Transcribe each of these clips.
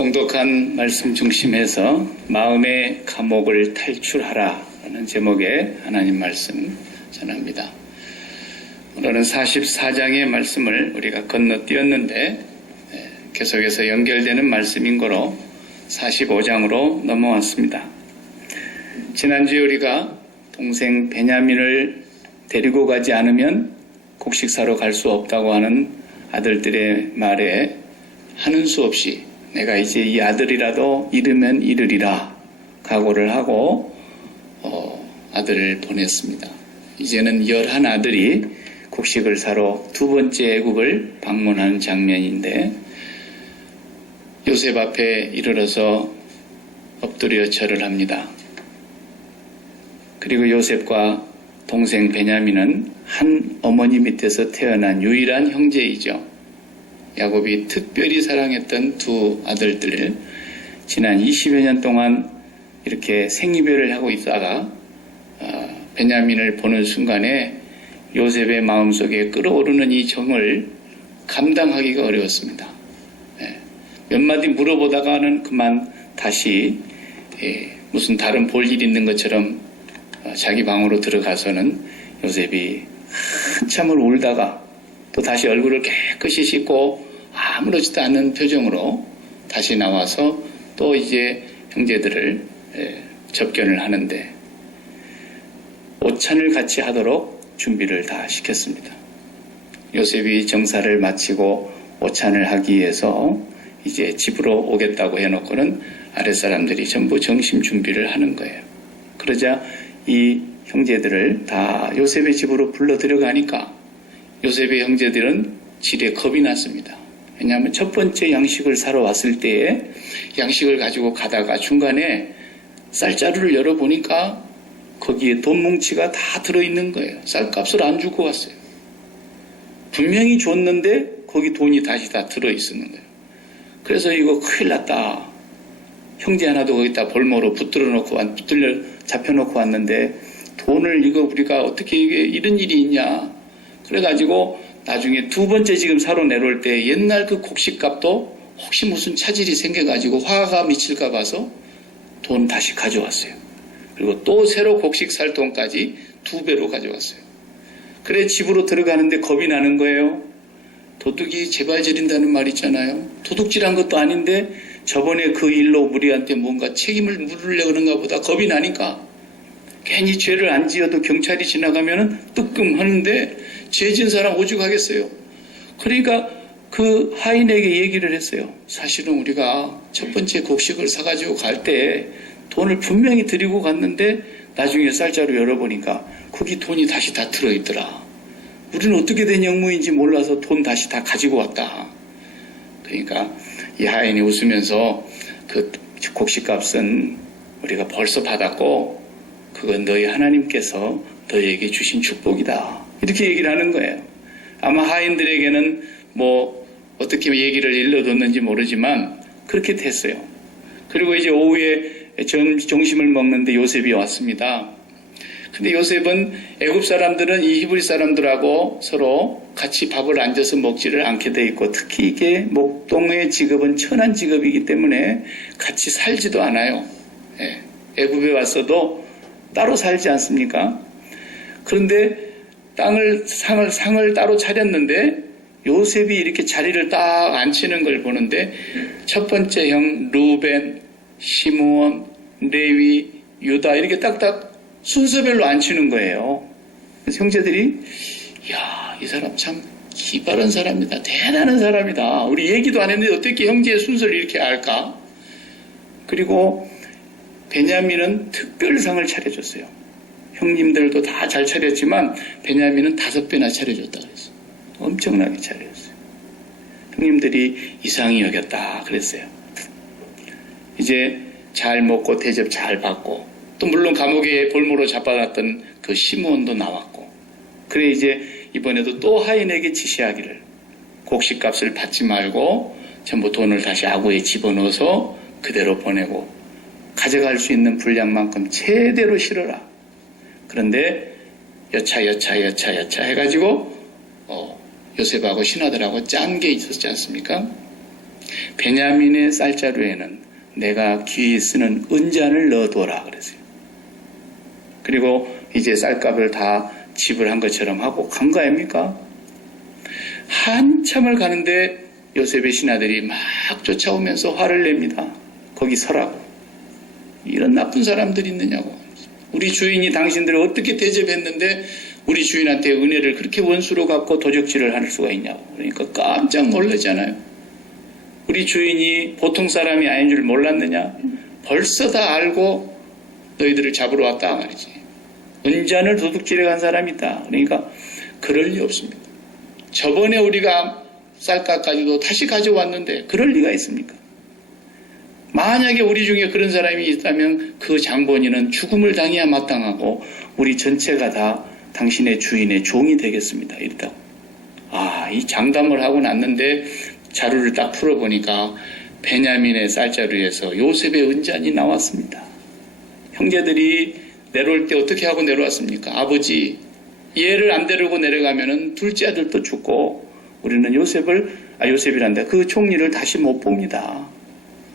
봉독한 말씀 중심에서 마음의 감옥을 탈출하라 라는 제목의 하나님 말씀 전합니다. 오늘은 44장의 말씀을 우리가 건너뛰었는데 계속해서 연결되는 말씀인 거로 45장으로 넘어왔습니다. 지난주에 우리가 동생 베냐민을 데리고 가지 않으면 곡식 사러 갈 수 없다고 하는 아들들의 말에 하는 수 없이 내가 이제 이 아들이라도 잃으면 잃으리라 각오를 하고 아들을 보냈습니다. 이제는 11아들이 곡식을 사러 두 번째 애굽을 방문하는 장면인데 요셉 앞에 이르러서 엎드려 절을 합니다. 그리고 요셉과 동생 베냐민은 한 어머니 밑에서 태어난 유일한 형제이죠. 야곱이 특별히 사랑했던 두 아들들을 지난 20여 년 동안 이렇게 생이별을 하고 있다가 베냐민을 보는 순간에 요셉의 마음속에 끓어오르는 이 정을 감당하기가 어려웠습니다. 몇 마디 물어보다가는 그만 다시 무슨 다른 볼 일 있는 것처럼 자기 방으로 들어가서는 요셉이 한참을 울다가 또 다시 얼굴을 깨끗이 씻고 아무렇지도 않은 표정으로 다시 나와서 또 이제 형제들을 접견을 하는데 오찬을 같이 하도록 준비를 다 시켰습니다. 요셉이 정사를 마치고 오찬을 하기 위해서 이제 집으로 오겠다고 해놓고는 아랫사람들이 전부 점심 준비를 하는 거예요. 그러자 이 형제들을 다 요셉의 집으로 불러 들어가니까 요셉의 형제들은 지레 겁이 났습니다. 왜냐하면 첫 번째 양식을 사러 왔을 때에 양식을 가지고 가다가 중간에 쌀자루를 열어보니까 거기에 돈 뭉치가 다 들어있는 거예요. 쌀값을 안 주고 왔어요. 분명히 줬는데 거기 돈이 다시 다 들어있었는 거예요. 그래서 이거 큰일 났다. 형제 하나도 거기다 볼모로 붙들어 잡혀놓고 왔는데 돈을 이거 우리가 어떻게 이런 일이 있냐. 그래가지고 나중에 두 번째 지금 사러 내려올 때 옛날 그 곡식값도 혹시 무슨 차질이 생겨가지고 화가 미칠까 봐서 돈 다시 가져왔어요. 그리고 또 새로 곡식 살 돈까지 2배로 가져왔어요. 그래 집으로 들어가는데 겁이 나는 거예요. 도둑이 제발 저린다는 말 있잖아요. 도둑질한 것도 아닌데 저번에 그 일로 우리한테 뭔가 책임을 물으려고 그런가 보다 겁이 나니까 괜히 죄를 안 지어도 경찰이 지나가면은 뜨끔하는데 죄 지은 사람 오죽하겠어요. 그러니까 그 하인에게 얘기를 했어요. 사실은 우리가 첫 번째 곡식을 사가지고 갈 때 돈을 분명히 드리고 갔는데 나중에 쌀자루 열어보니까 거기 돈이 다시 다 들어있더라. 우리는 어떻게 된 영무인지 몰라서 돈 다시 다 가지고 왔다. 그러니까 이 하인이 웃으면서 그 곡식값은 우리가 벌써 받았고 그건 너희 하나님께서 너희에게 주신 축복이다. 이렇게 얘기를 하는 거예요. 아마 하인들에게는 뭐 어떻게 얘기를 일러뒀는지 모르지만 그렇게 됐어요. 그리고 이제 오후에 점심을 먹는데 요셉이 왔습니다. 근데 요셉은 애굽 사람들은 이 히브리 사람들하고 서로 같이 밥을 앉아서 먹지를 않게 돼 있고 특히 이게 목동의 직업은 천한 직업이기 때문에 같이 살지도 않아요. 애굽에 왔어도 따로 살지 않습니까? 그런데 상을 따로 차렸는데 요셉이 이렇게 자리를 딱 앉히는 걸 보는데 첫 번째 형 루벤, 시므온, 레위, 유다 이렇게 딱딱 순서별로 앉히는 거예요. 그래서 형제들이 이야 이 사람 참 기발한 사람이다. 대단한 사람이다. 우리 얘기도 안 했는데 어떻게 형제의 순서를 이렇게 알까? 그리고 베냐민은 특별상을 차려줬어요. 형님들도 다 잘 차렸지만 베냐민은 5배나 차려줬다 그랬어요. 엄청나게 차려줬어요. 형님들이 이상히 여겼다 그랬어요. 이제 잘 먹고 대접 잘 받고 또 물론 감옥에 볼모로 잡아놨던 그 시므온도 나왔고 그래 이제 이번에도 또 하인에게 지시하기를 곡식값을 받지 말고 전부 돈을 다시 아구에 집어넣어서 그대로 보내고 가져갈 수 있는 분량만큼 최대로 실어라. 그런데 여차 해가지고 요셉하고 신하들하고 짠 게 있었지 않습니까? 베냐민의 쌀자루에는 내가 귀히 쓰는 은잔을 넣어둬라 그랬어요. 그리고 이제 쌀값을 다 지불한 것처럼 하고 간 거 아닙니까? 한참을 가는데 요셉의 신하들이 막 쫓아오면서 화를 냅니다. 거기 서라고. 이런 나쁜 사람들이 있느냐고. 우리 주인이 당신들을 어떻게 대접했는데 우리 주인한테 은혜를 그렇게 원수로 갚고 도적질을 할 수가 있냐고. 그러니까 깜짝 놀라잖아요. 우리 주인이 보통 사람이 아닌 줄 몰랐느냐? 벌써 다 알고 너희들을 잡으러 왔다 말이지. 은잔을 도둑질해 간 사람이 있다. 그러니까 그럴 리 없습니다. 저번에 우리가 쌀값까지도 다시 가져왔는데 그럴 리가 있습니까? 만약에 우리 중에 그런 사람이 있다면 그 장본인은 죽음을 당해야 마땅하고 우리 전체가 다 당신의 주인의 종이 되겠습니다. 이랬다고. 이 장담을 하고 났는데 자루를 딱 풀어보니까 베냐민의 쌀자루에서 요셉의 은잔이 나왔습니다. 형제들이 내려올 때 어떻게 하고 내려왔습니까? 아버지, 얘를 안 데리고 내려가면은 둘째 아들도 죽고 우리는 요셉이란다. 그 총리를 다시 못 봅니다.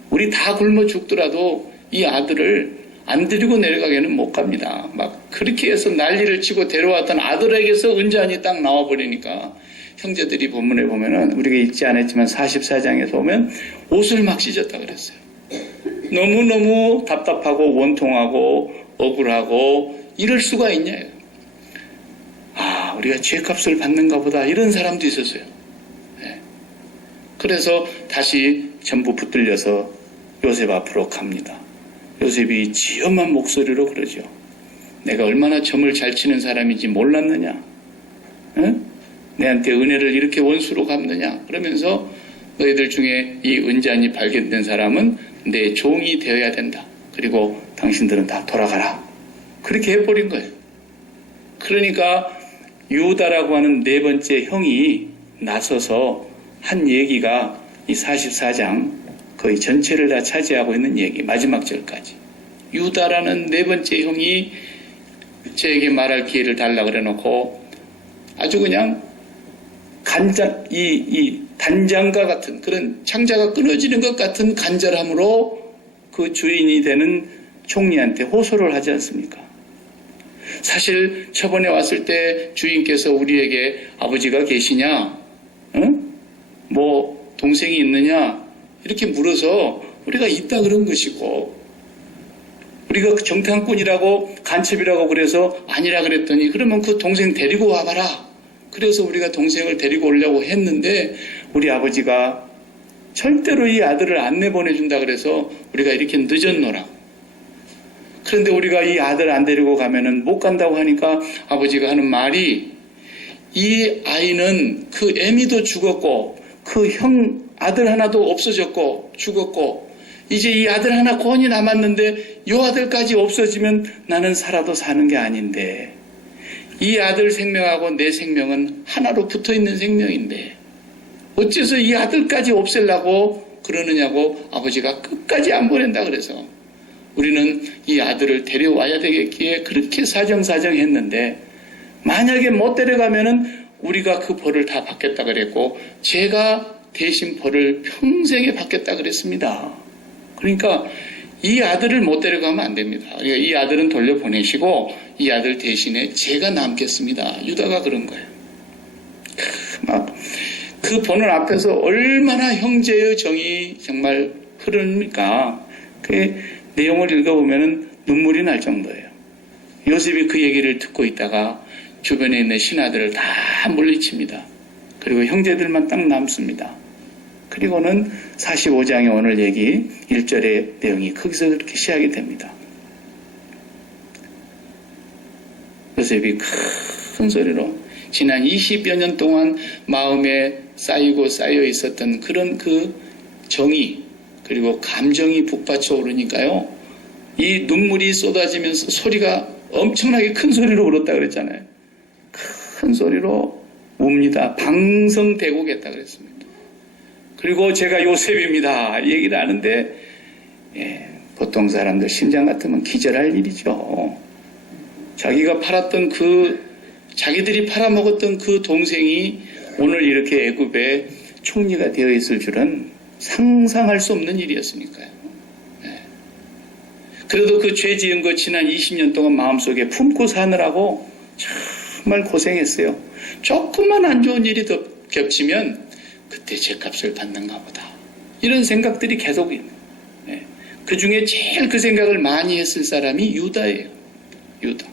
우리 다 굶어 죽더라도 이 아들을 안 데리고 내려가게는 못 갑니다. 막 그렇게 해서 난리를 치고 데려왔던 아들에게서 은잔이 딱 나와버리니까 형제들이 본문에 보면은 우리가 읽지 않았지만 44장에서 보면 옷을 막 찢었다 그랬어요. 너무너무 답답하고 원통하고 억울하고 이럴 수가 있냐. 우리가 죄값을 받는가 보다 이런 사람도 있었어요. 네. 그래서 다시 전부 붙들려서 요셉 앞으로 갑니다. 요셉이 지엄한 목소리로 그러죠. 내가 얼마나 점을 잘 치는 사람인지 몰랐느냐? 내한테 은혜를 이렇게 원수로 갚느냐? 그러면서 너희들 중에 이 은잔이 발견된 사람은 내 종이 되어야 된다. 그리고 당신들은 다 돌아가라. 그렇게 해버린 거예요. 그러니까 유다라고 하는 네 번째 형이 나서서 한 얘기가 이 44장 거의 전체를 다 차지하고 있는 얘기, 마지막 절까지. 유다라는 네 번째 형이 저에게 말할 기회를 달라고 그래 놓고 아주 그냥 이 단장과 같은 그런 창자가 끊어지는 것 같은 간절함으로 그 주인이 되는 총리한테 호소를 하지 않습니까? 사실 저번에 왔을 때 주인께서 우리에게 아버지가 계시냐? 뭐 동생이 있느냐? 이렇게 물어서 우리가 있다 그런 것이고 우리가 정탐꾼이라고 간첩이라고 그래서 아니라 그랬더니 그러면 그 동생 데리고 와봐라. 그래서 우리가 동생을 데리고 오려고 했는데 우리 아버지가 절대로 이 아들을 안 내보내준다 그래서 우리가 이렇게 늦었노라. 그런데 우리가 이 아들 안 데리고 가면은 못 간다고 하니까 아버지가 하는 말이 이 아이는 그 애미도 죽었고 그 아들 하나도 없어졌고 죽었고 이제 이 아들 하나 권이 남았는데 이 아들까지 없어지면 나는 살아도 사는 게 아닌데 이 아들 생명하고 내 생명은 하나로 붙어있는 생명인데 어째서 이 아들까지 없애려고 그러느냐고 아버지가 끝까지 안 보낸다 그래서 우리는 이 아들을 데려와야 되겠기에 그렇게 사정사정했는데 만약에 못 데려가면은 우리가 그 벌을 다 받겠다 그랬고 제가 대신 벌을 평생에 받겠다 그랬습니다. 그러니까 이 아들을 못 데려가면 안 됩니다. 이 아들은 돌려보내시고 이 아들 대신에 제가 남겠습니다. 유다가 그런 거예요. 막 그 보는 앞에서 얼마나 형제의 정이 정말 흐릅니까? 그 내용을 읽어보면 눈물이 날 정도예요. 요셉이 그 얘기를 듣고 있다가 주변에 있는 신하들을 다 물리칩니다. 그리고 형제들만 딱 남습니다. 그리고는 45장의 오늘 얘기 1절의 내용이 거기서 그렇게 시작이 됩니다. 요셉이 큰 소리로 지난 20여 년 동안 마음에 쌓이고 쌓여 있었던 그런 그 정이 그리고 감정이 북받쳐 오르니까요. 이 눈물이 쏟아지면서 소리가 엄청나게 큰 소리로 울었다 그랬잖아요. 큰 소리로 웁니다. 방성대곡했다 그랬습니다. 그리고 제가 요셉입니다. 얘기를 하는데 보통 사람들 심장 같으면 기절할 일이죠. 자기가 팔았던 자기들이 팔아먹었던 그 동생이 오늘 이렇게 애굽의 총리가 되어 있을 줄은 상상할 수 없는 일이었으니까요. 예. 그래도 그 죄 지은 거 지난 20년 동안 마음속에 품고 사느라고 정말 고생했어요. 조금만 안 좋은 일이 더 겹치면 그때 죄값을 받는가 보다. 이런 생각들이 계속 있는. 예. 그 중에 제일 그 생각을 많이 했을 사람이 유다예요. 유다.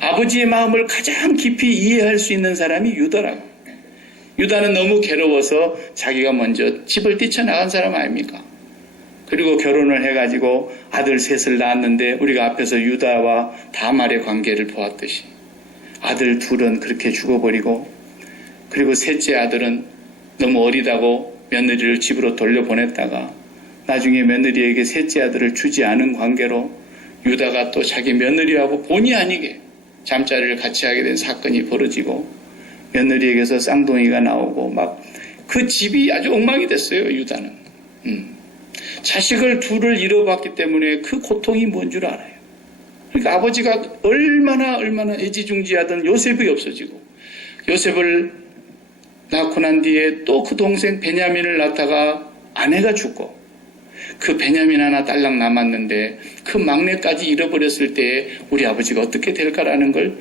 아버지의 마음을 가장 깊이 이해할 수 있는 사람이 유다라고. 유다는 너무 괴로워서 자기가 먼저 집을 뛰쳐나간 사람 아닙니까? 그리고 결혼을 해가지고 아들 셋을 낳았는데 우리가 앞에서 유다와 다말의 관계를 보았듯이 아들 둘은 그렇게 죽어버리고 그리고 셋째 아들은 너무 어리다고 며느리를 집으로 돌려보냈다가 나중에 며느리에게 셋째 아들을 주지 않은 관계로 유다가 또 자기 며느리하고 본의 아니게 잠자리를 같이 하게 된 사건이 벌어지고 며느리에게서 쌍둥이가 나오고 막 그 집이 아주 엉망이 됐어요. 유다는. 자식을 둘을 잃어봤기 때문에 그 고통이 뭔 줄 알아요. 그러니까 아버지가 얼마나 애지중지하던 요셉이 없어지고 요셉을 낳고 난 뒤에 또 그 동생 베냐민을 낳다가 아내가 죽고 그 베냐민 하나 딸랑 남았는데 그 막내까지 잃어버렸을 때 우리 아버지가 어떻게 될까라는 걸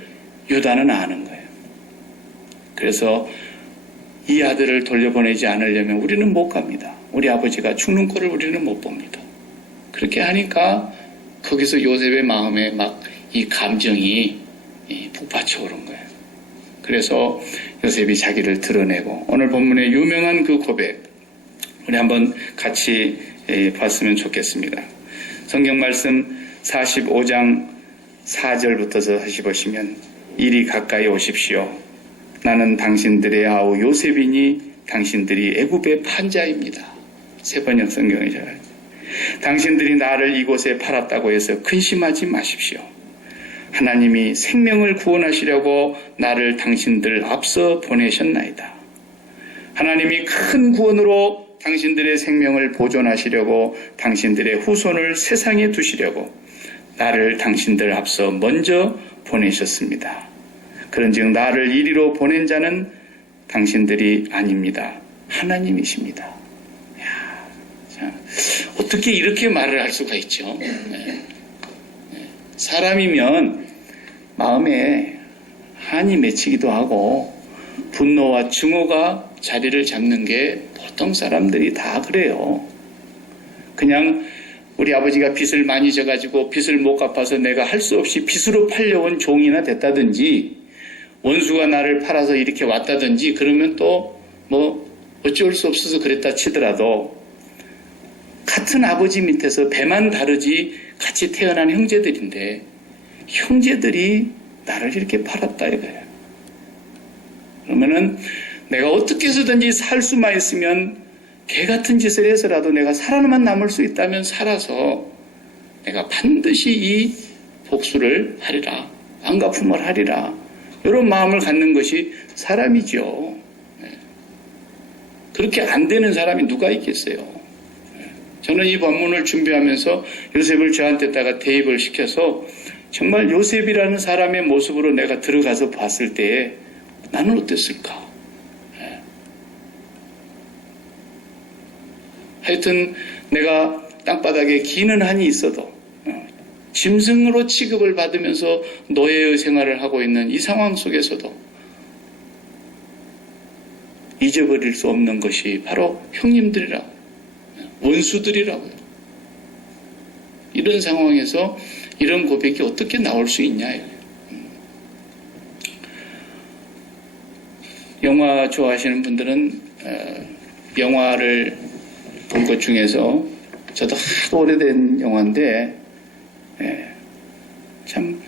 유다는 아는 거예요. 그래서 이 아들을 돌려보내지 않으려면 우리는 못 갑니다. 우리 아버지가 죽는 꼴을 우리는 못 봅니다. 그렇게 하니까 거기서 요셉의 마음에 막 이 감정이 북받쳐 오른 거예요. 그래서 요셉이 자기를 드러내고 오늘 본문의 유명한 그 고백 우리 한번 같이 봤으면 좋겠습니다. 성경 말씀 45장 4절부터 다시 보시면 이리 가까이 오십시오. 나는 당신들의 아우 요셉이니 당신들이 애굽의 판자입니다. 세번역 성경이죠. 당신들이 나를 이곳에 팔았다고 해서 근심하지 마십시오. 하나님이 생명을 구원하시려고 나를 당신들 앞서 보내셨나이다. 하나님이 큰 구원으로 당신들의 생명을 보존하시려고 당신들의 후손을 세상에 두시려고 나를 당신들 앞서 먼저 보내셨습니다. 그런즉 나를 이리로 보낸 자는 당신들이 아닙니다. 하나님이십니다. 이야, 자, 어떻게 이렇게 말을 할 수가 있죠? 사람이면 마음에 한이 맺히기도 하고 분노와 증오가 자리를 잡는 게 보통 사람들이 다 그래요. 그냥 우리 아버지가 빚을 많이 져가지고 빚을 못 갚아서 내가 할 수 없이 빚으로 팔려온 종이나 됐다든지 원수가 나를 팔아서 이렇게 왔다든지 그러면 또 뭐 어쩔 수 없어서 그랬다 치더라도 같은 아버지 밑에서 배만 다르지 같이 태어난 형제들인데 형제들이 나를 이렇게 팔았다 이거예요. 그러면은 내가 어떻게 해서든지 살 수만 있으면 개 같은 짓을 해서라도 내가 살아만 남을 수 있다면 살아서 내가 반드시 이 복수를 하리라. 안갚음을 하리라. 이런 마음을 갖는 것이 사람이죠. 그렇게 안 되는 사람이 누가 있겠어요. 저는 이 본문을 준비하면서 요셉을 저한테다가 대입을 시켜서 정말 요셉이라는 사람의 모습으로 내가 들어가서 봤을 때에 나는 어땠을까? 하여튼 내가 땅바닥에 기는 한이 있어도 짐승으로 취급을 받으면서 노예의 생활을 하고 있는 이 상황 속에서도 잊어버릴 수 없는 것이 바로 형님들이라고, 원수들이라고요. 이런 상황에서 이런 고백이 어떻게 나올 수 있냐. 영화 좋아하시는 분들은 영화를 본 것 중에서 저도 하도 오래된 영화인데 참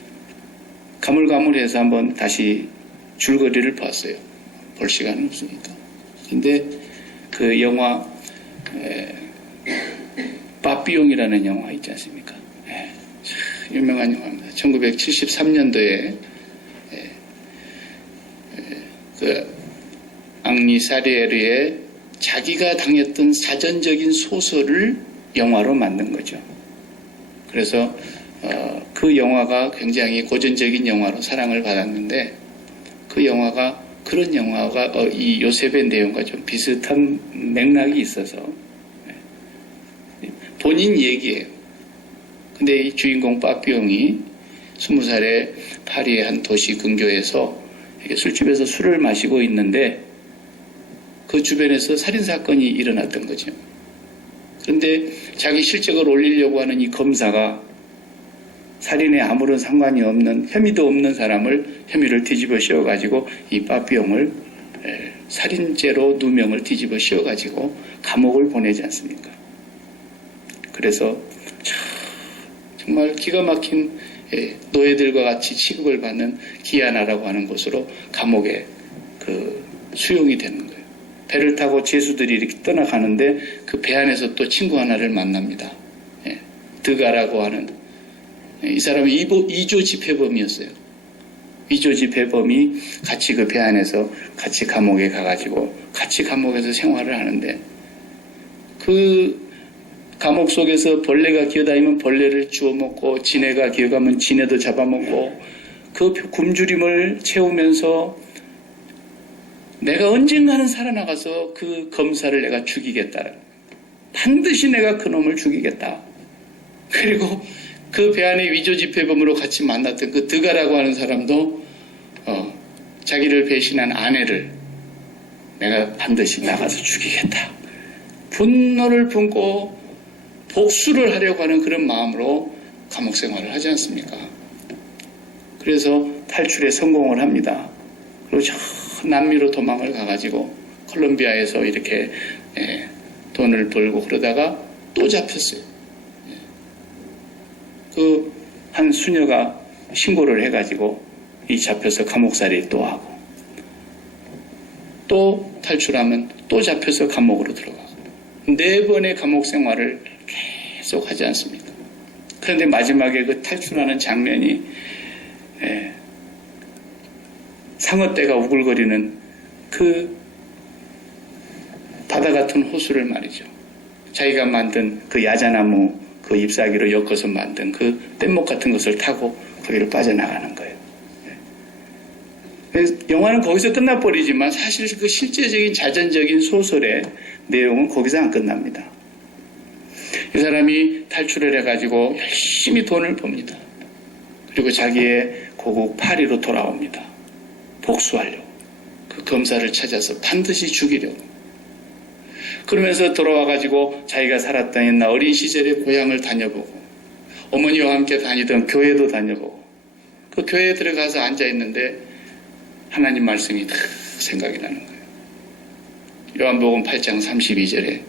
가물가물해서 한번 다시 줄거리를 봤어요. 볼 시간은 없으니까. 근데 그 영화 빠삐용이라는 영화 있지 않습니까? 유명한 영화입니다. 1973년도에 그 앙리 사리에르의 자기가 당했던 사전적인 소설을 영화로 만든 거죠. 그래서 그 영화가 굉장히 고전적인 영화로 사랑을 받았는데 그 영화가 그런 영화가 이 요셉의 내용과 좀 비슷한 맥락이 있어서 본인 얘기예요. 근데 이 주인공 빠삐용이 20살에 파리의 한 도시 근교에서 술집에서 술을 마시고 있는데 그 주변에서 살인사건이 일어났던 거죠. 그런데 자기 실적을 올리려고 하는 이 검사가 살인에 아무런 상관이 없는, 혐의도 없는 사람을 혐의를 뒤집어 씌워가지고 이 빠삐용을 살인죄로 누명을 뒤집어 씌워가지고 감옥을 보내지 않습니까? 그래서 정말 기가 막힌 노예들과 같이 취급을 받는 기아나라고 하는 곳으로 감옥에 수용이 되는 거예요. 배를 타고 죄수들이 이렇게 떠나가는데 그 배 안에서 또 친구 하나를 만납니다. 드가라고 하는 이 사람이 2조 집회범이었어요. 2조 집회범이 같이 그 배 안에서 같이 감옥에 가가지고 같이 감옥에서 생활을 하는데 그 감옥 속에서 벌레가 기어다니면 벌레를 주워 먹고 지네가 기어가면 지네도 잡아먹고 그 굶주림을 채우면서 내가 언젠가는 살아나가서 그 검사를 내가 죽이겠다. 반드시 내가 그 놈을 죽이겠다. 그리고 그 배 안에 위조 집회범으로 같이 만났던 그 드가라고 하는 사람도 자기를 배신한 아내를 내가 반드시 나가서 죽이겠다. 분노를 품고 복수를 하려고 하는 그런 마음으로 감옥 생활을 하지 않습니까? 그래서 탈출에 성공을 합니다. 그리고 저 남미로 도망을 가가지고 콜롬비아에서 이렇게 돈을 벌고 그러다가 또 잡혔어요. 그 한 수녀가 신고를 해가지고 이 잡혀서 감옥살이 또 하고 또 탈출하면 또 잡혀서 감옥으로 들어가고 4번의 감옥 생활을 계속 하지 않습니까? 그런데 마지막에 그 탈출하는 장면이 상어떼가 우글거리는 그 바다 같은 호수를 말이죠. 자기가 만든 그 야자나무 그 잎사귀로 엮어서 만든 그 뗏목 같은 것을 타고 거기로 빠져나가는 거예요. 영화는 거기서 끝나버리지만 사실 그 실제적인 자전적인 소설의 내용은 거기서 안 끝납니다. 이 사람이 탈출을 해가지고 열심히 돈을 법니다. 그리고 자기의 고국 파리로 돌아옵니다. 복수하려고. 그 검사를 찾아서 반드시 죽이려고. 그러면서 돌아와가지고 자기가 살았던 옛날 어린 시절의 고향을 다녀보고 어머니와 함께 다니던 교회도 다녀보고 그 교회에 들어가서 앉아있는데 하나님 말씀이 딱 생각이 나는 거예요. 요한복음 8장 32절에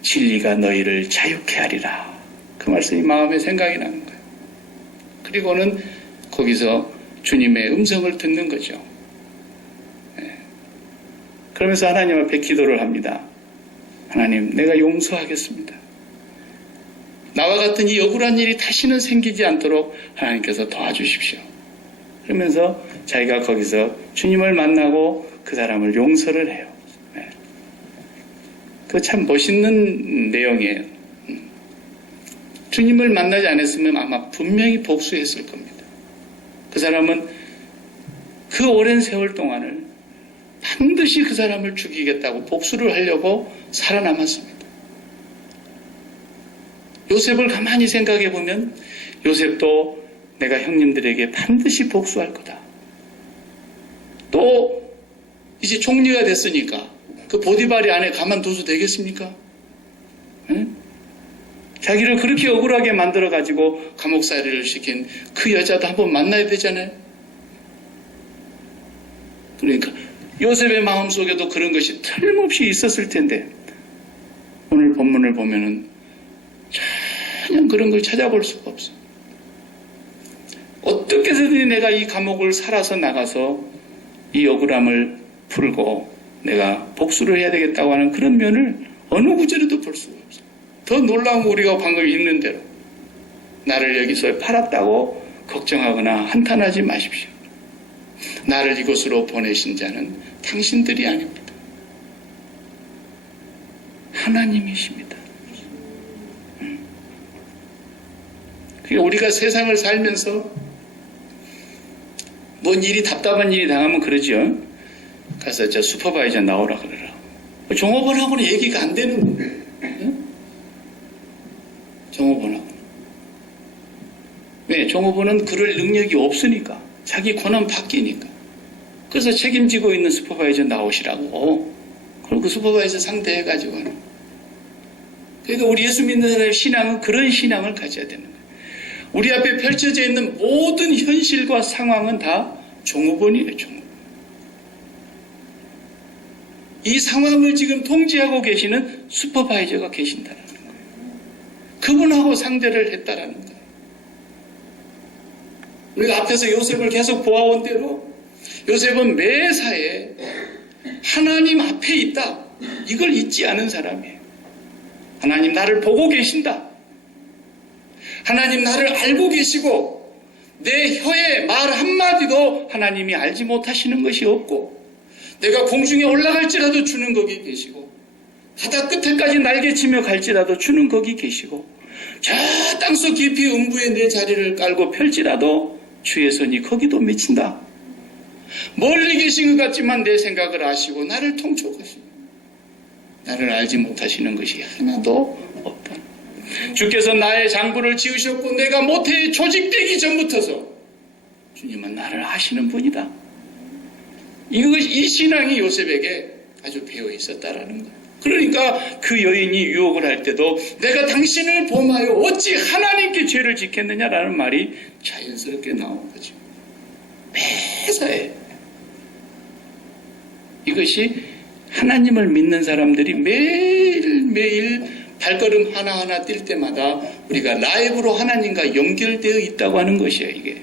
진리가 너희를 자유케 하리라. 그 말씀이 마음에 생각이 나는 거예요. 그리고는 거기서 주님의 음성을 듣는 거죠. 그러면서 하나님 앞에 기도를 합니다. 하나님, 내가 용서하겠습니다. 나와 같은 이 억울한 일이 다시는 생기지 않도록 하나님께서 도와주십시오. 그러면서 자기가 거기서 주님을 만나고 그 사람을 용서를 해요. 그 참 멋있는 내용이에요. 주님을 만나지 않았으면 아마 분명히 복수했을 겁니다. 그 사람은 그 오랜 세월 동안을 반드시 그 사람을 죽이겠다고 복수를 하려고 살아남았습니다. 요셉을 가만히 생각해 보면 요셉도 내가 형님들에게 반드시 복수할 거다. 또 이제 총리가 됐으니까 그 보디발이 안에 가만둬도 되겠습니까? 응? 자기를 그렇게 억울하게 만들어가지고 감옥살이를 시킨 그 여자도 한번 만나야 되잖아요. 그러니까 요셉의 마음속에도 그런 것이 틀림없이 있었을 텐데 오늘 본문을 보면은 전혀 그런 걸 찾아볼 수가 없어요. 어떻게 해서든지 내가 이 감옥을 살아서 나가서 이 억울함을 풀고 내가 복수를 해야 되겠다고 하는 그런 면을 어느 구절에도 볼 수가 없어요. 더 놀라운 거 우리가 방금 읽는 대로 나를 여기서 팔았다고 걱정하거나 한탄하지 마십시오. 나를 이곳으로 보내신 자는 당신들이 아닙니다. 하나님이십니다. 그러니까 우리가 세상을 살면서 뭔 일이 답답한 일이 당하면 그러죠. 가서 저 슈퍼바이저 나오라 그러라. 종업원하고는 얘기가 안 되는 거예요. 종업원하고. 왜? 종업원은 그럴 능력이 없으니까. 자기 권한 바뀌니까. 그래서 책임지고 있는 슈퍼바이저 나오시라고. 그리고 그 슈퍼바이저 상대해가지고 하는. 그러니까 우리 예수 믿는 사람의 신앙은 그런 신앙을 가져야 되는 거예요. 우리 앞에 펼쳐져 있는 모든 현실과 상황은 다 종업원이에요, 종업원. 이 상황을 지금 통제하고 계시는 슈퍼바이저가 계신다는 거예요. 그분하고 상대를 했다라는 거예요. 우리가 앞에서 요셉을 계속 보아온 대로 요셉은 매사에 하나님 앞에 있다. 이걸 잊지 않은 사람이에요. 하나님 나를 보고 계신다. 하나님 나를 알고 계시고 내 혀의 말 한마디도 하나님이 알지 못하시는 것이 없고 내가 공중에 올라갈지라도 주는 거기 계시고 바다 끝에까지 날개치며 갈지라도 주는 거기 계시고 저 땅속 깊이 음부에 내 자리를 깔고 펼지라도 주의 손이 거기도 미친다. 멀리 계신 것 같지만 내 생각을 아시고 나를 통촉하시고 나를 알지 못하시는 것이 하나도 없다. 주께서 나의 장부를 지으셨고 내가 모태에 조직되기 전부터서 주님은 나를 아시는 분이다. 이 신앙이 요셉에게 아주 배어 있었다라는 거예요. 그러니까 그 여인이 유혹을 할 때도 내가 당신을 범하여 어찌 하나님께 죄를 짓겠느냐라는 말이 자연스럽게 나온 거죠. 매사에 이것이 하나님을 믿는 사람들이 매일매일 발걸음 하나하나 뛸 때마다 우리가 라이브로 하나님과 연결되어 있다고 하는 것이에요. 이게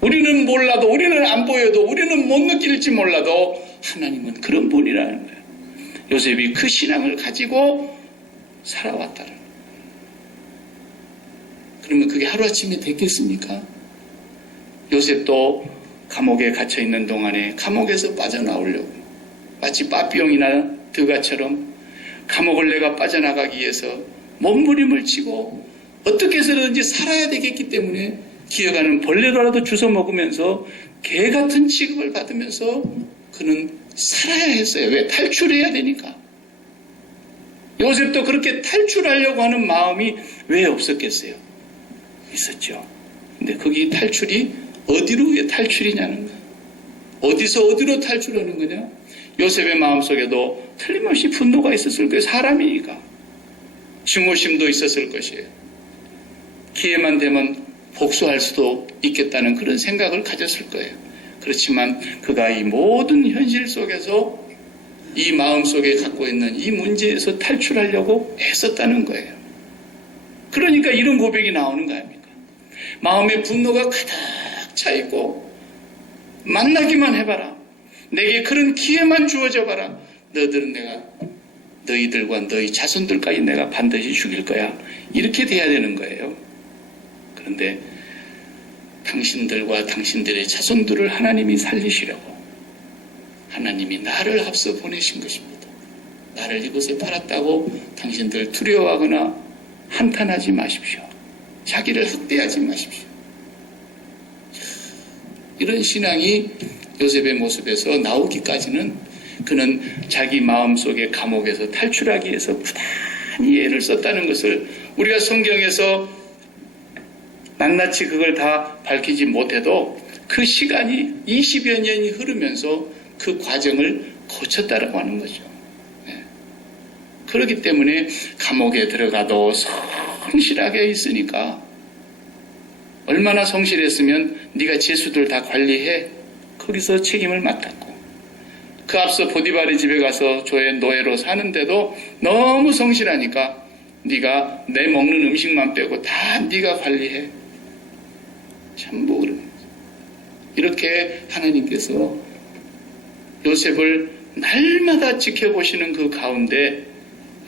우리는 몰라도 우리는 안 보여도 우리는 못 느낄지 몰라도 하나님은 그런 분이라는 거예요. 요셉이 그 신앙을 가지고 살아왔다는 거예요. 그러면 그게 하루아침에 됐겠습니까? 요셉도 감옥에 갇혀있는 동안에 감옥에서 빠져나오려고 마치 빠삐용이나 드가처럼 감옥을 내가 빠져나가기 위해서 몸부림을 치고 어떻게 해서든지 살아야 되겠기 때문에 기어가는 벌레라도 주워 먹으면서 개 같은 취급을 받으면서 그는 살아야 했어요. 왜? 탈출해야 되니까. 요셉도 그렇게 탈출하려고 하는 마음이 왜 없었겠어요? 있었죠. 근데 거기 탈출이 어디로 탈출이냐는 거야. 어디서 어디로 탈출하는 거냐? 요셉의 마음속에도 틀림없이 분노가 있었을 거예요. 사람이니까. 증오심도 있었을 것이에요. 기회만 되면 복수할 수도 있겠다는 그런 생각을 가졌을 거예요. 그렇지만 그가 이 모든 현실 속에서 이 마음속에 갖고 있는 이 문제에서 탈출하려고 애썼다는 거예요. 그러니까 이런 고백이 나오는 거 아닙니까? 마음에 분노가 가득 차 있고 만나기만 해봐라. 내게 그런 기회만 주어져 봐라. 너희들과 너희 자손들까지 내가 반드시 죽일 거야. 이렇게 돼야 되는 거예요. 그런데 당신들과 당신들의 자손들을 하나님이 살리시려고 하나님이 나를 앞서 보내신 것입니다. 나를 이곳에 팔았다고 당신들 두려워하거나 한탄하지 마십시오. 자기를 학대하지 마십시오. 이런 신앙이 요셉의 모습에서 나오기까지는 그는 자기 마음속의 감옥에서 탈출하기 위해서 부단히 애를 썼다는 것을 우리가 성경에서 낱낱이 그걸 다 밝히지 못해도 그 시간이 20여 년이 흐르면서 그 과정을 거쳤다라고 하는 거죠. 그렇기 때문에 감옥에 들어가도 성실하게 있으니까 얼마나 성실했으면 네가 죄수들 다 관리해. 거기서 책임을 맡았고 그 앞서 보디발의 집에 가서 조의 노예로 사는데도 너무 성실하니까 네가 내 먹는 음식만 빼고 다 네가 관리해. 전부 그런 거죠. 이렇게 하나님께서 요셉을 날마다 지켜보시는 그 가운데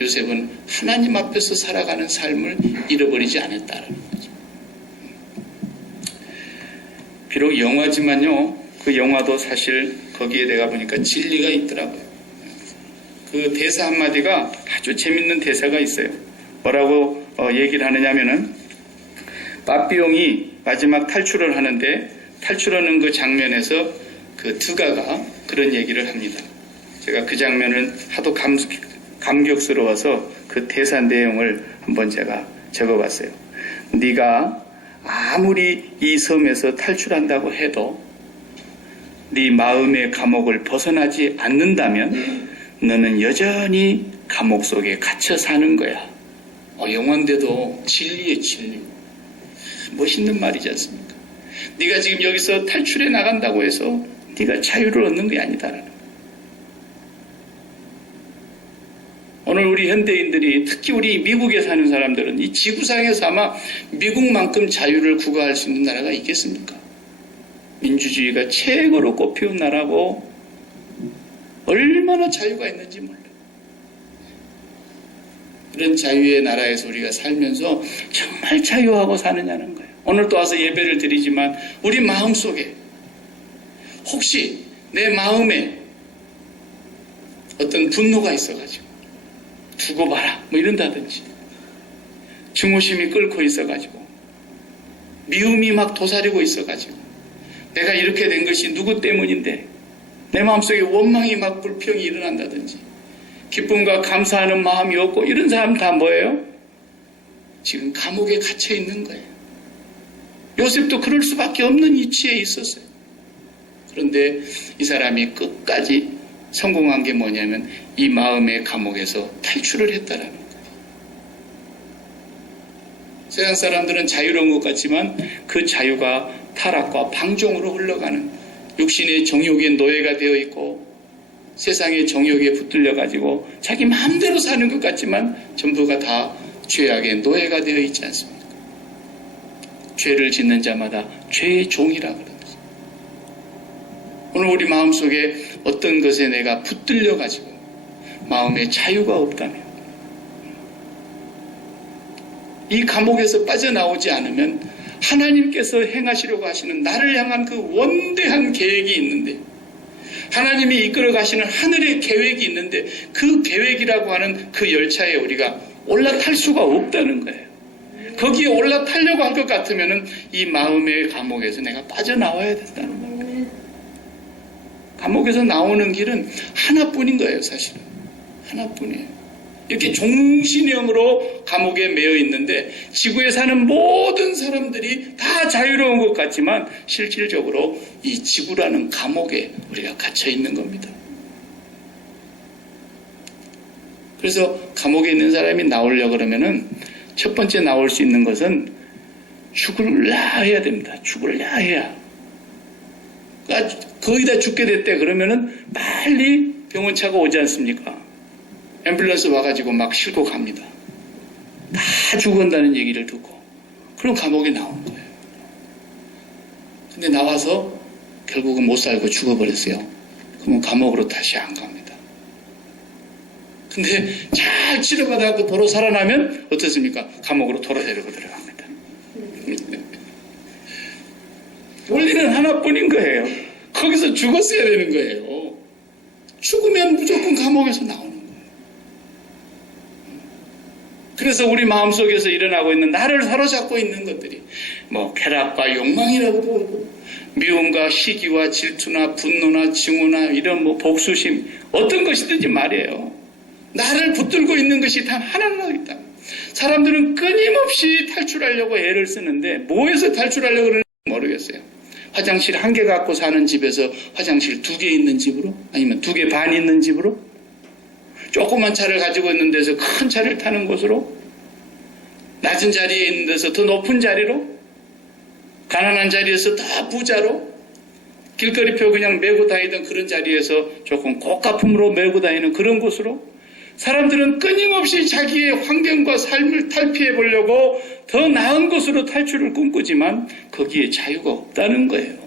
요셉은 하나님 앞에서 살아가는 삶을 잃어버리지 않았다는 거죠. 비록 영화지만요, 그 영화도 사실 거기에 내가 보니까 진리가 있더라고요. 그 대사 한마디가 아주 재밌는 대사가 있어요. 뭐라고 얘기를 하느냐면은 빠삐용이 마지막 탈출을 하는데 탈출하는 그 장면에서 그 드가가 그런 얘기를 합니다. 제가 그 장면을 하도 감격스러워서 그 대사 내용을 한번 제가 적어봤어요. 네가 아무리 이 섬에서 탈출한다고 해도 네 마음의 감옥을 벗어나지 않는다면 너는 여전히 감옥 속에 갇혀 사는 거야. 영화인데도 진리의 진리. 멋있는 말이지 않습니까? 네가 지금 여기서 탈출해 나간다고 해서 네가 자유를 얻는 게 아니다라는 거야. 오늘 우리 현대인들이, 특히 우리 미국에 사는 사람들은 이 지구상에서 아마 미국만큼 자유를 구가할 수 있는 나라가 있겠습니까? 민주주의가 최고로 꼽히는 나라고 얼마나 자유가 있는지 몰라요. 이런 자유의 나라에서 우리가 살면서 정말 자유하고 사느냐는 거예요. 오늘 또 와서 예배를 드리지만 우리 마음속에 혹시 내 마음에 어떤 분노가 있어가지고 두고 봐라 뭐 이런다든지, 증오심이 끓고 있어가지고, 미움이 막 도사리고 있어가지고, 내가 이렇게 된 것이 누구 때문인데 내 마음속에 원망이 막 불평이 일어난다든지, 기쁨과 감사하는 마음이 없고, 이런 사람 다 뭐예요? 지금 감옥에 갇혀 있는 거예요. 요셉도 그럴 수밖에 없는 위치에 있었어요. 그런데 이 사람이 끝까지 성공한 게 뭐냐면 이 마음의 감옥에서 탈출을 했다라는 거예요. 세상 사람들은 자유로운 것 같지만 그 자유가 타락과 방종으로 흘러가는, 육신의 정욕의 노예가 되어 있고 세상의 정욕에 붙들려 가지고 자기 마음대로 사는 것 같지만 전부가 다 죄악의 노예가 되어 있지 않습니까? 죄를 짓는 자마다 죄의 종이라 그러죠. 오늘 우리 마음속에 어떤 것에 내가 붙들려 가지고 마음에 자유가 없다면, 이 감옥에서 빠져나오지 않으면 하나님께서 행하시려고 하시는 나를 향한 그 원대한 계획이 있는데, 하나님이 이끌어 가시는 하늘의 계획이 있는데, 그 계획이라고 하는 그 열차에 우리가 올라탈 수가 없다는 거예요. 거기에 올라타려고 할 것 같으면 이 마음의 감옥에서 내가 빠져나와야 된다는 거예요. 감옥에서 나오는 길은 하나뿐인 거예요. 사실은 하나뿐이에요. 이렇게 종신형으로 감옥에 매여 있는데 지구에 사는 모든 사람들이 다 자유로운 것 같지만 실질적으로 이 지구라는 감옥에 우리가 갇혀 있는 겁니다. 그래서 감옥에 있는 사람이 나오려고 그러면은 첫 번째 나올 수 있는 것은 죽을라 해야 됩니다. 죽을라 해야. 그러니까 거의 다 죽게 됐대 그러면은 빨리 병원 차가 오지 않습니까? 앰뷸런스 와가지고 막 싣고 갑니다. 다 죽어간다는 얘기를 듣고. 그럼 감옥에 나오는 거예요. 근데 나와서 결국은 못 살고 죽어버렸어요. 그러면 감옥으로 다시 안 갑니다. 근데 잘 치료받아서 도로 살아나면 어떻습니까? 감옥으로 도로 데리고 들어갑니다. 원리는 하나뿐인 거예요. 거기서 죽었어야 되는 거예요. 죽으면 무조건 감옥에서 나오는 거예요. 그래서 우리 마음속에서 일어나고 있는 나를 사로잡고 있는 것들이 뭐 쾌락과 욕망이라고도 하고, 미움과 시기와 질투나 분노나 증오나 이런 뭐 복수심, 어떤 것이든지 말이에요. 나를 붙들고 있는 것이 단 하나로 있다. 사람들은 끊임없이 탈출하려고 애를 쓰는데 뭐에서 탈출하려고 그러는지 모르겠어요. 화장실 1개 갖고 사는 집에서 화장실 2개 있는 집으로, 아니면 2개 반 있는 집으로, 조그만 차를 가지고 있는 데서 큰 차를 타는 곳으로, 낮은 자리에 있는 데서 더 높은 자리로, 가난한 자리에서 다 부자로, 길거리표 그냥 메고 다니던 그런 자리에서 조금 고가품으로 메고 다니는 그런 곳으로, 사람들은 끊임없이 자기의 환경과 삶을 탈피해 보려고 더 나은 곳으로 탈출을 꿈꾸지만 거기에 자유가 없다는 거예요.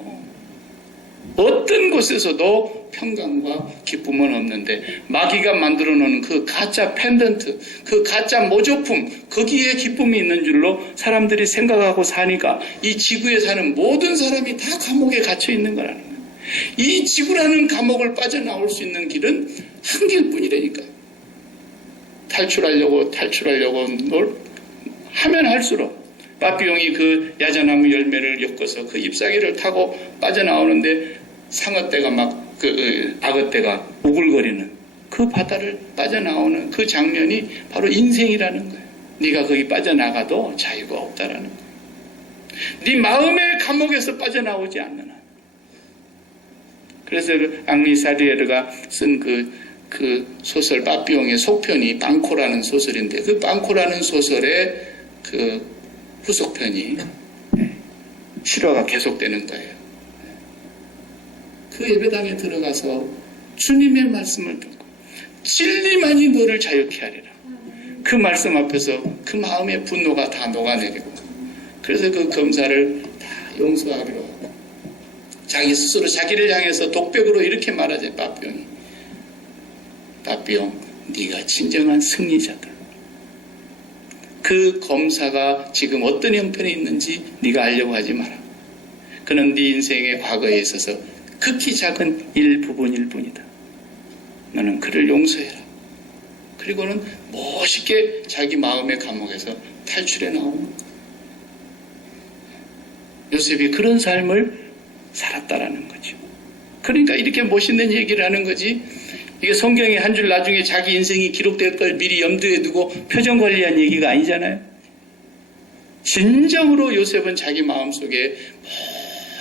어떤 곳에서도 평강과 기쁨은 없는데 마귀가 만들어 놓은 그 가짜 펜던트, 그 가짜 모조품, 거기에 기쁨이 있는 줄로 사람들이 생각하고 사니까 이 지구에 사는 모든 사람이 다 감옥에 갇혀 있는 거라는 거예요. 이 지구라는 감옥을 빠져나올 수 있는 길은 한 길뿐이라니까요. 탈출하려고 하면 할수록 빠삐용이 그 야자나무 열매를 엮어서 그 잎사귀를 타고 빠져나오는데 상어떼가 막 악어떼가 우글거리는 그 바다를 빠져나오는 그 장면이 바로 인생이라는 거예요. 네가 거기 빠져나가도 자유가 없다라는 거예요. 네 마음의 감옥에서 빠져나오지 않는 한. 그래서 앙리 사리에르가 쓴 그 소설 빠삐용의 속편이 빵코라는 소설인데, 그 빵코라는 소설의 그 후속편이 실화가 계속되는 거예요. 그 예배당에 들어가서 주님의 말씀을 듣고 진리만이 너를 자유케 하리라. 그 말씀 앞에서 그 마음의 분노가 다 녹아내리고, 그래서 그 검사를 다 용서하기로 하고, 자기 스스로 자기를 향해서 독백으로 이렇게 말하지. 빠삐용, 네가 진정한 승리자다. 그 검사가 지금 어떤 형편에 있는지 네가 알려고 하지 마라. 그는 네 인생의 과거에 있어서 극히 작은 일부분일 뿐이다. 너는 그를 용서해라. 그리고는 멋있게 자기 마음의 감옥에서 탈출해 나오는 거예요. 요셉이 그런 삶을 살았다라는 거죠. 그러니까 이렇게 멋있는 얘기를 하는 거지. 이게 성경에 한 줄 나중에 자기 인생이 기록될 걸 미리 염두에 두고 표정 관리한 얘기가 아니잖아요. 진정으로 요셉은 자기 마음속에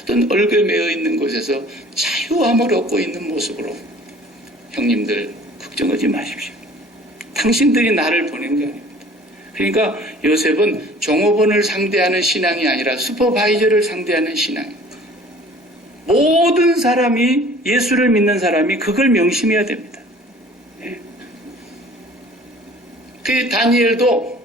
모든 얼굴에 매어 있는 곳에서 자유함을 얻고 있는 모습으로, 형님들 걱정하지 마십시오. 당신들이 나를 보낸 게 아닙니다. 그러니까 요셉은 종업원을 상대하는 신앙이 아니라 슈퍼바이저를 상대하는 신앙입니다. 모든 사람이, 예수를 믿는 사람이 그걸 명심해야 됩니다. 그 다니엘도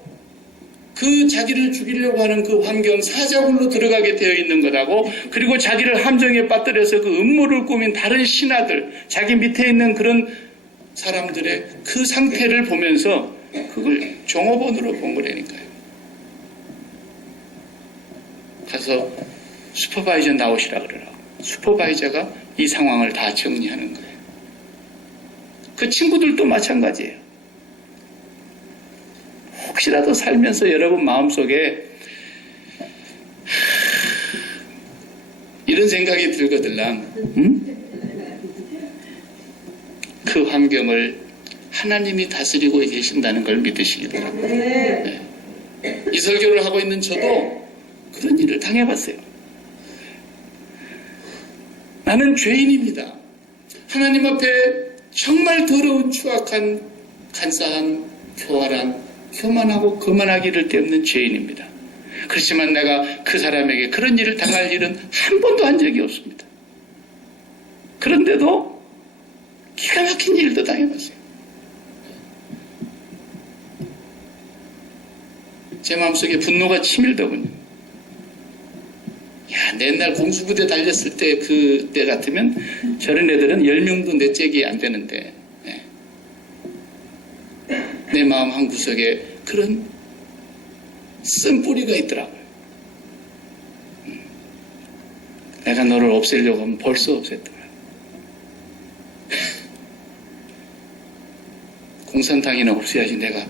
그 자기를 죽이려고 하는 그 환경, 사자굴로 들어가게 되어 있는 것하고, 그리고 자기를 함정에 빠뜨려서 그 음모를 꾸민 다른 신하들, 자기 밑에 있는 그런 사람들의 그 상태를 보면서 그걸 종업원으로 본 거라니까요. 가서 슈퍼바이저 나오시라 그러라고. 슈퍼바이저가 이 상황을 다 정리하는 거예요. 그 친구들도 마찬가지예요. 혹시라도 살면서 여러분 마음속에 이런 생각이 들거들랑, 그 환경을 하나님이 다스리고 계신다는 걸 믿으시기 바랍니다. 네. 이 설교를 하고 있는 저도 그런 일을 당해봤어요. 나는 죄인입니다. 하나님 앞에 정말 더러운, 추악한, 간사한, 교활한, 교만하고 거만하기를 때없는 죄인입니다. 그렇지만 내가 그 사람에게 그런 일을 당할 일은 한 번도 한 적이 없습니다. 그런데도 기가 막힌 일도 당해봤어요. 제 마음속에 분노가 치밀더군요. 야, 내 옛날 공수부대 달렸을 때 그때 같으면 저런 애들은 10명도 내 짝이 안 되는데, 내 마음 한 구석에 그런 쓴뿌리가 있더라고요. 내가 너를 없애려고 하면 벌써 없앴더라. 공산당이나 없애야지 내가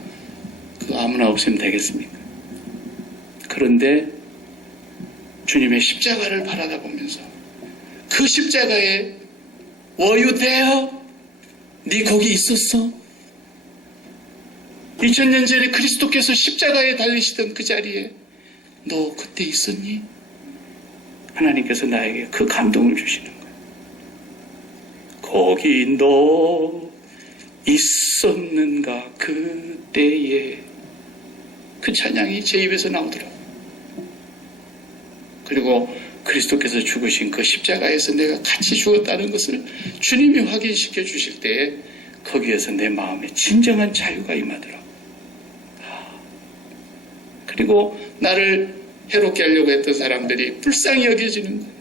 그 아무나 없애면 되겠습니까? 그런데 주님의 십자가를 바라다 보면서 그 십자가에 Were you there? 네 거기 있었어? 2000년 전에 그리스도께서 십자가에 달리시던 그 자리에 너 그때 있었니? 하나님께서 나에게 그 감동을 주시는 거예요. 거기 너 있었는가 그때에. 그 찬양이 제 입에서 나오더라고요. 그리고 그리스도께서 죽으신 그 십자가에서 내가 같이 죽었다는 것을 주님이 확인시켜 주실 때에 거기에서 내 마음에 진정한 자유가 임하더라고요. 그리고 나를 해롭게 하려고 했던 사람들이 불쌍히 여겨지는 거예요.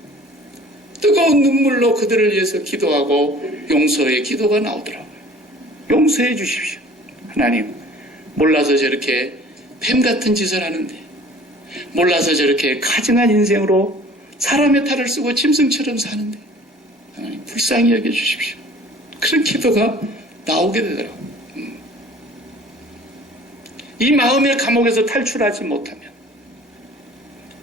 뜨거운 눈물로 그들을 위해서 기도하고 용서의 기도가 나오더라고요. 용서해 주십시오. 하나님, 몰라서 저렇게 뱀 같은 짓을 하는데, 몰라서 저렇게 가증한 인생으로 사람의 탈을 쓰고 짐승처럼 사는데 하나님 불쌍히 여겨주십시오. 그런 기도가 나오게 되더라고요. 이 마음의 감옥에서 탈출하지 못하면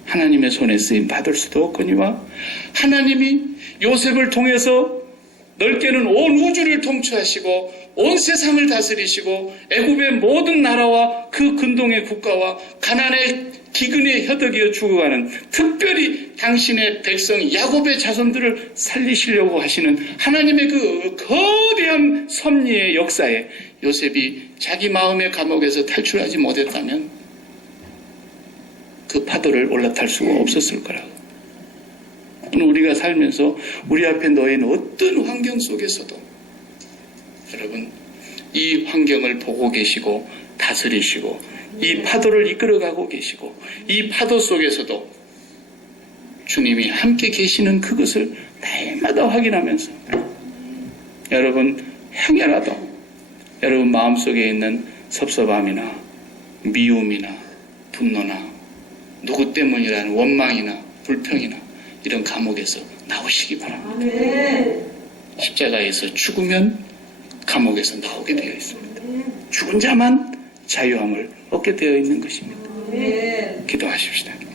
하나님의 손에 쓰임 받을 수도 없거니와, 하나님이 요셉을 통해서 넓게는 온 우주를 통치하시고 온 세상을 다스리시고 애굽의 모든 나라와 그 근동의 국가와 가나안의 기근에 허덕이어 죽어가는 특별히 당신의 백성 야곱의 자손들을 살리시려고 하시는 하나님의 그 거대한 섭리의 역사에 요셉이 자기 마음의 감옥에서 탈출하지 못했다면 그 파도를 올라탈 수가 없었을 거라고. 우리가 살면서 우리 앞에 놓인 어떤 환경 속에서도 여러분 이 환경을 보고 계시고 다스리시고 이 파도를 이끌어가고 계시고 이 파도 속에서도 주님이 함께 계시는 그것을 날마다 확인하면서 여러분 행여라도 여러분 마음속에 있는 섭섭함이나 미움이나 분노나 누구 때문이라는 원망이나 불평이나 이런 감옥에서 나오시기 바랍니다. 아멘. 십자가에서 죽으면 감옥에서 나오게 되어 있습니다. 죽은 자만 자유함을 얻게 되어 있는 것입니다. 아멘. 기도하십시다.